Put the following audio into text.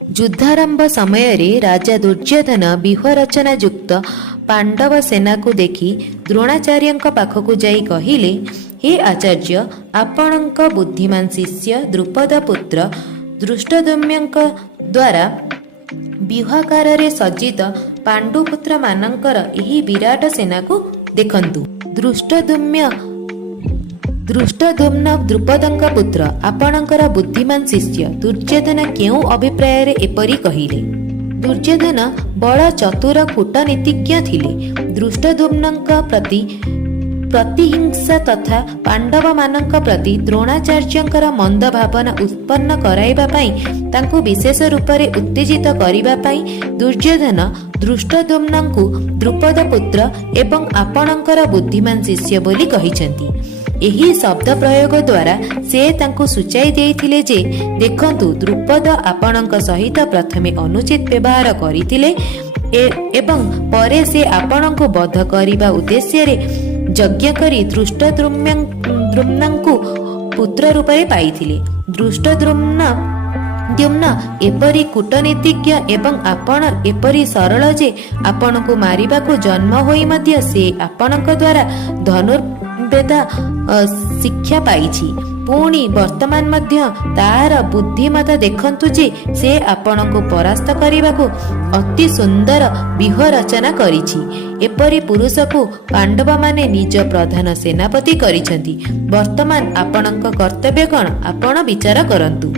युद्धारंभ समय राजा दुर्योधन व्यूह रचना युक्त पांडव सेना को देखि द्रोणाचार्य पाखक जाई कहिले, हे आचार्य, आपणक बुद्धिमान शिष्य द्रुपद पुत्र धृष्टद्युम्न द्वारा व्यूहाकार सज्जित पांडुपुत्र मानकर एही विराट सेना को देखंतु। धृष्टद्युम्न द्रुपदंक पुत्र आपणकर बुद्धिमान शिष्य दुर्योधन केउ अभिप्राय एपरि कहिले। दुर्योधन बड़ चतुर कूटनीतिज्ञ थिले। धृष्टद्युम्नक प्रति प्रतिहिंसा तथा पांडव मानक प्रति द्रोणाचार्यंकर मंद भावना उत्पन्न कराइबा पई तांकु विशेष रूप से उत्तेजित करिबा पई दुर्योधन धृष्टद्युम्नंकु द्रुपद पुत्र एवं आपणकर बुद्धिमान शिष्य बोली कहिसेंती। एही शब्द प्रयोग द्वारा से तांकु सूचाई देइथिले जे देखंतु द्रुपद आपणक सहित प्रथमे अनुचित व्यवहार करिथिले एवं परे से आपणको वध करिबा उद्देश्य रे यज्ञ करी धृष्टद्युम्नंकु पुत्र रूप में पाइथिले। धृष्टद्युम्न एपरी कूटनीतिज्ञ एवं आपण एपरी सरल जे आपण को मारिबा को जन्म होई मध्य से आपणक द्वारा धनुर्वेदा शिक्षा पाइछि। पुणी वर्तमान मध्य तार बुद्धिमता देखंतु जे से आपण को परास्त करने को अति सुंदर व्यूह रचना करिछि। एपरी पुरुष को पांडव माने निज प्रधान सेनापति करिसेंती। वर्तमान आपणक कर्तव्य कण आपण विचार करंतु।